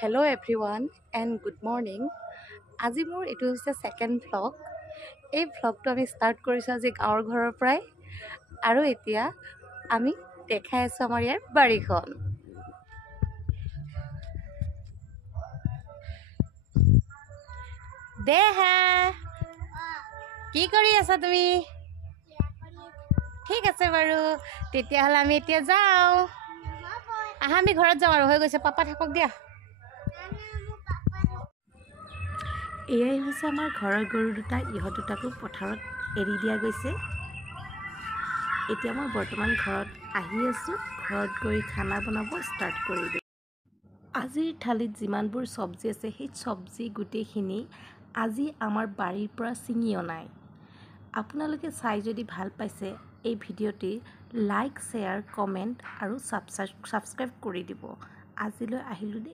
Hello everyone and good morning. আজি মোৰ এইটো হৈছে ছেকেণ্ড ভ্লগ। এই ভ্লগটো আমি ষ্টাৰ্ট কৰিছোঁ আজি গাঁৱৰ ঘৰৰ পৰাই। আৰু এতিয়া আমি দেখাই আছোঁ আমাৰ ইয়াৰ বাৰীখন। দেহা কি কৰি আছা তুমি? ঠিক আছে বাৰু, তেতিয়াহ'লে আমি এতিয়া যাওঁ। আহা আমি ঘৰত যাওঁ আৰু হৈ গৈছে, পাপা থাকক দিয়া। এয়াই হৈছে আমাৰ ঘৰৰ গৰু দুটা, ইহঁত দুটাকো পথাৰত এৰি দিয়া গৈছে। এতিয়া মই বৰ্তমান ঘৰত আহি আছোঁ, ঘৰত গৈ খানা বনাব ষ্টাৰ্ট কৰি দিওঁ। আজিৰ থালিত যিমানবোৰ চব্জি আছে সেই চব্জি গোটেইখিনি আজি আমাৰ বাৰীৰ পৰা ছিঙি অনাই। আপোনালোকে চাই যদি ভাল পাইছে এই ভিডিঅ'টি লাইক, শ্বেয়াৰ, কমেণ্ট আৰু ছাবস্ক্ৰাইব কৰি দিব। আজিলৈ আহিলোঁ দেই।